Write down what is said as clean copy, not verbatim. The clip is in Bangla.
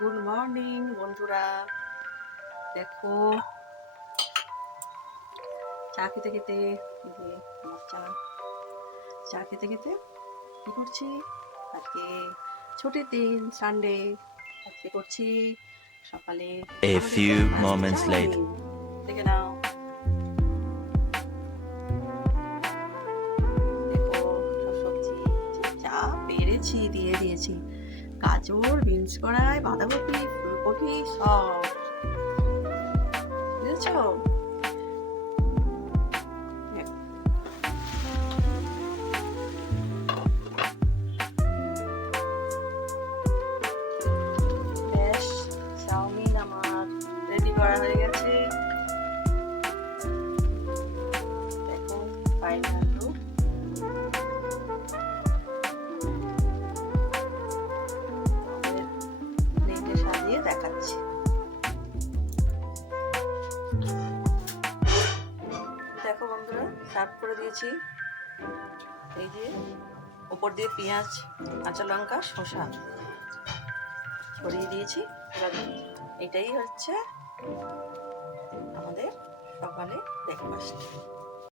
গুড মর্নিং বন্ধুরা, দেখো চা খেতে খেতে চা খেতে খেতে কি করছি, আজকে ছুটির দিন সানডে, আজকে করছি সকালে A few moments later. দেখে নাও, দেখো সব সবজি যা পেরেছি দিয়ে দিয়েছি, গাজর, বিনস কড়াই, বাঁধাকপি, ফুলকপি সব বুঝেছো। বেশ, চাউমিন আমার রেডি করা হয়ে গেছে, দেখো ফাইনাল লুক। প্লেটে সাজিয়ে দেখাচ্ছি। দেখো বন্ধুরা, সার্ভ করে দিয়েছি, এই যে উপর দিয়ে পেঁয়াজ, কাঁচা লঙ্কা, শসা ছড়িয়ে দিয়েছি। এবার এটাই হচ্ছে আমাদের সকালে ব্রেকফাস্ট।